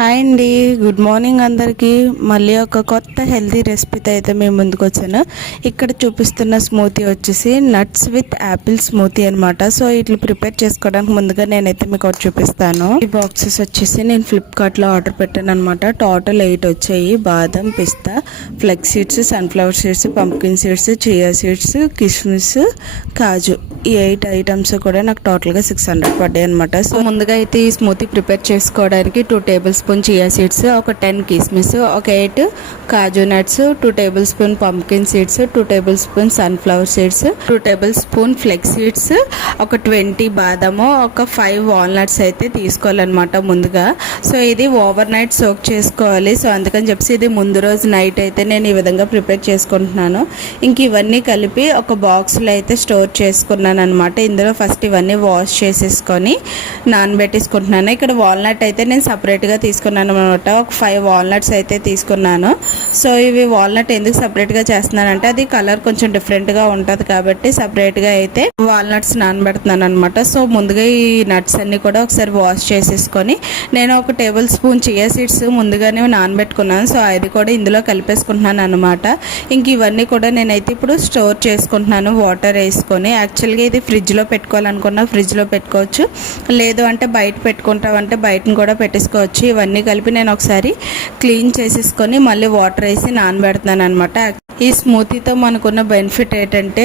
Hi అండి, good morning అందరికీ. మళ్ళీ ఒక కొత్త హెల్తీ రెసిపీతో అయితే మేము ముందుకు వచ్చాను. ఇక్కడ చూపిస్తున్న స్మూతీ వచ్చేసి నట్స్ విత్ యాపిల్ స్మూతీ అనమాట. సో ఇట్లా ప్రిపేర్ చేసుకోవడానికి ముందుగా నేనైతే మీకు ఒకటి చూపిస్తాను. ఈ బాక్సెస్ వచ్చేసి నేను ఫ్లిప్కార్ట్లో ఆర్డర్ పెట్టాను అనమాట. టోటల్ 8 వచ్చాయి. బాదం, పిస్తా, flax seeds, sunflower seeds, pumpkin seeds, chia seeds, కిస్మిస్, కాజు. ఈ 8 ఐటమ్స్ కూడా నాకు టోటల్గా 600 పడ్డాయి అనమాట. సో ముందుగా అయితే ఈ స్మూతీ ప్రిపేర్ చేసుకోవడానికి 2 టేబుల్ స్పూన్ చియా సీడ్స్, ఒక 10 కిస్మిస్, ఒక 8 కాజు nuts, 2 tablespoon pumpkin seeds, 2 tablespoon sunflower seeds, 2 tablespoon flax seeds, ఒక 20 బాదము, ఒక 5 వాల్నట్స్ అయితే తీసుకోవాలన్నమాట ముందుగా. సో ఇది ఓవర్ నైట్ సోక్ చేసుకోవాలి. సో అందుకని చెప్పి ఇది ముందు రోజు నైట్ అయితే నేను ఈ విధంగా ప్రిపేర్ చేసుకుంటున్నాను. ఇంక ఇవన్నీ కలిపి ఒక బాక్స్లో అయితే స్టోర్ చేసుకున్నాను అనమాట. ఇందులో ఫస్ట్ ఇవన్నీ వాష్ చేసేసుకొని నానబెట్టేసుకుంటున్నాను. ఇక్కడ వాల్నట్ అయితే నేను సపరేట్గా తీసుకున్నాను అనమాట. ఒక 5 వాల్నట్స్ అయితే తీసుకున్నాను. సో ఇవి వాల్నట్ ఎందుకు సపరేట్గా చేస్తున్నానంటే అది కలర్ కొంచెం డిఫరెంట్గా ఉంటుంది కాబట్టి సపరేట్గా అయితే వాల్నట్స్ నానబెడుతున్నాను అనమాట. సో ముందుగా ఈ నట్స్ అన్ని కూడా ఒకసారి వాష్ చేసేసుకొని నేను ఒక టేబుల్ స్పూన్ చియా సీడ్స్ ముందుగానే నానబెట్టుకున్నాను. సో అది కూడా ఇందులో కలిపేసుకుంటున్నాను అనమాట. ఇంక ఇవన్నీ కూడా నేనైతే ఇప్పుడు స్టోర్ చేసుకుంటున్నాను వాటర్ వేసుకొని. యాక్చువల్గా ఇది ఫ్రిడ్జ్లో పెట్టుకోవాలనుకున్నా ఫ్రిడ్జ్లో పెట్టుకోవచ్చు, లేదు అంటే బయట పెట్టుకుంటామంటే బయటను కూడా పెట్టేసుకోవచ్చు. ఇవన్నీ కలిపి నేను ఒకసారి క్లీన్ చేసేసుకొని మళ్ళీ వాటర్ వేసి నానబెడుతున్నాను అనమాట. ఈ స్మూతీతో మనకున్న బెనిఫిట్ ఏంటంటే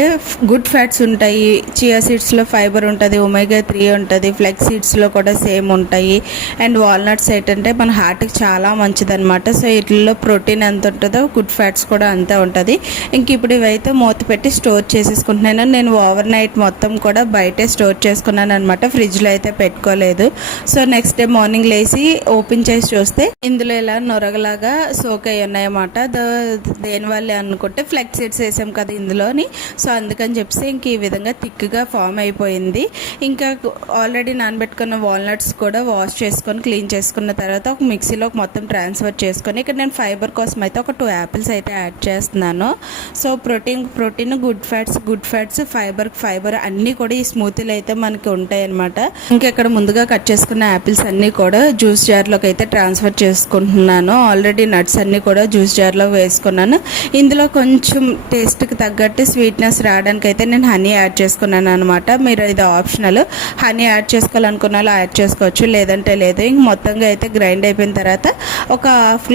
గుడ్ ఫ్యాట్స్ ఉంటాయి, చియా సీడ్స్లో ఫైబర్ ఉంటుంది, ఒమేగా 3 ఉంటుంది, ఫ్లెక్స్ సీడ్స్లో కూడా సేమ్ ఉంటాయి, అండ్ వాల్నట్స్ ఏంటంటే మన హార్ట్కి చాలా మంచిదన్నమాట. సో వీటిల్లో ప్రోటీన్ ఎంత ఉంటుందో గుడ్ ఫ్యాట్స్ కూడా అంతే ఉంటుంది. ఇంక ఇప్పుడు ఇవైతే మూత పెట్టి స్టోర్ చేసేసుకుంటున్నాను. నేను ఓవర్ నైట్ మొత్తం కూడా బయటే స్టోర్ చేసుకున్నాను అనమాట, ఫ్రిడ్జ్లో అయితే పెట్టుకోలేదు. సో నెక్స్ట్ డే మార్నింగ్ లేచి ఓపెన్ చేసి చూస్తే ఇందులో ఇలా నొరగలాగా సోక్ అయ్యి ఉన్నాయన్నమాట. దేనివల్ల అనుకుంటే ఫ్లెక్స్ సీడ్స్ వేసాం కదా ఇందులోని. సో అందుకని చెప్పి ఇంక ఈ విధంగా థిక్గా ఫామ్ అయిపోయింది. ఇంకా ఆల్రెడీ నానబెట్టుకున్న వాల్నట్స్ కూడా వాష్ చేసుకొని క్లీన్ చేసుకున్న తర్వాత ఒక మిక్సీలో మొత్తం ట్రాన్స్ఫర్ చేసుకొని ఇక్కడ నేను ఫైబర్ కోసం అయితే ఒక 2 యాపిల్స్ అయితే యాడ్ చేస్తున్నాను. So protein good fats fibre అన్నీ కూడా ఈ స్మూతీలో అయితే మనకి ఉంటాయి అనమాట. ఇంకా ఇక్కడ ముందుగా కట్ చేసుకున్న యాపిల్స్ అన్నీ కూడా జ్యూస్ జార్లోకి అయితే ట్రాన్స్ఫర్ చేసుకుంటున్నాను. ఆల్రెడీ నట్స్ అన్నీ కూడా జ్యూస్ జార్లో వేసుకున్నాను. ఇందులో కొంచెం టేస్ట్కి తగ్గట్టు స్వీట్నెస్ రావడానికి అయితే నేను హనీ యాడ్ చేసుకున్నాను అనమాట. మీరు ఇది ఆప్షనల్, హనీ యాడ్ చేసుకోవాలనుకున్న వాళ్ళు యాడ్ చేసుకోవచ్చు, లేదంటే లేదు. ఇంక మొత్తంగా అయితే గ్రైండ్ అయిపోయిన తర్వాత ఒక హాఫ్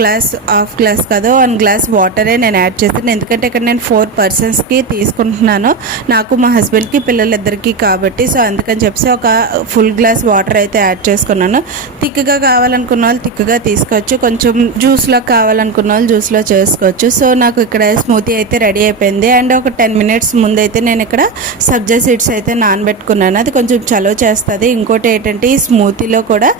గ్లాస్ కాదు 1 గ్లాస్ వాటరే నేను యాడ్ చేస్తాను. ఎందుకంటే ఇక్కడ నేను 4 పర్సన్స్కి తీసుకుంటున్నాను, నాకు మా హస్బెండ్కి పిల్లలిద్దరికీ కాబట్టి. సో అందుకని చెప్పి ఒక ఫుల్ గ్లాస్ వాటర్ అయితే యాడ్ చేసుకున్నాను. థిక్గా కావాలనుకున్న వాళ్ళు థిక్గా తీసుకోవచ్చు, కొంచెం జ్యూస్లో కావాలనుకున్న వాళ్ళు జ్యూస్లో చేసుకోవచ్చు. సో నాకు ఇక్కడ స్మూతీ అయితే రెడీ అయిపోయింది. అండ్ ఒక 10 మినిట్స్ ముందైతే నేను ఇక్కడ సబ్జా సీడ్స్ అయితే నానబెట్టుకున్నాను. అది కొంచెం చలువ చేస్తుంది. ఇంకోటి ఏంటంటే ఈ స్మూతీలో కూడా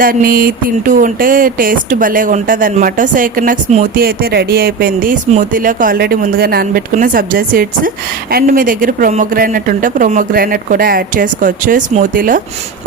దాన్ని తింటూ ఉంటే టేస్ట్ భలేగా ఉంటుంది అనమాట. సో ఇక్కడ నాకు స్మూతీ అయితే రెడీ అయిపోయింది. స్మూతీలోకి ఆల్రెడీ ముందుగా నానబెట్టుకున్న సబ్జా సీడ్స్ అండ్ మీ దగ్గర ప్రోమోగ్రానైట్ ఉంటే ప్రోమోగ్రానైట్ కూడా యాడ్ చేసుకోవచ్చు. స్మూతీలో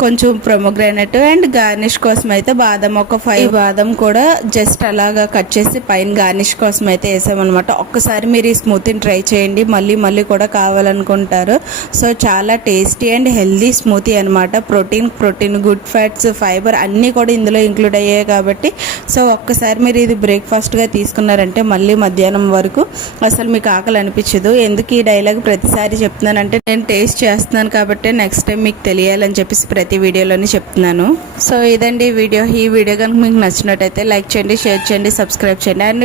కొంచెం ప్రోమోగ్రానైట్ అండ్ గార్నిష్ కోసం అయితే బాదం, ఒక 5 బాదం కూడా జస్ట్ అలాగా కట్ చేసి పైన గార్నిష్ కోసం అయితే వేసామన్నమాట. ఒక్కసారి మీరు ఈ స్మూతీని ట్రై చేయండి, మళ్ళీ కూడా కావాలనుకుంటారు. సో చాలా టేస్టీ అండ్ హెల్దీ స్మూతీ అనమాట. ప్రోటీన్ గుడ్ ఫ్యాట్స్ ఫైబర్ అన్నీ కూడా ఇందులో ఇంక్లూడ్ అయ్యాయి కాబట్టి సో ఒక్కసారి మీరు ఇది బ్రేక్ఫాస్ట్గా తీసుకున్నారంటే మళ్ళీ మధ్యాహ్నం వరకు అసలు మీకు ఆకలి అనిపించదు. ఎందుకు ఈ డైలాగ్ ప్రతిసారి చెప్తున్నానంటే నేను టేస్ట్ చేస్తున్నాను కాబట్టి నెక్స్ట్ టైం మీకు తెలియాలని చెప్పేసి ప్రతి వీడియోలోనే చెప్తున్నాను. సో ఇదండి ఈ వీడియో కనుక మీకు నచ్చినట్టయితే లైక్ చేయండి, షేర్ చేయండి, సబ్స్క్రైబ్ చేయండి. అండ్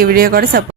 ఈ వీడియో కూడా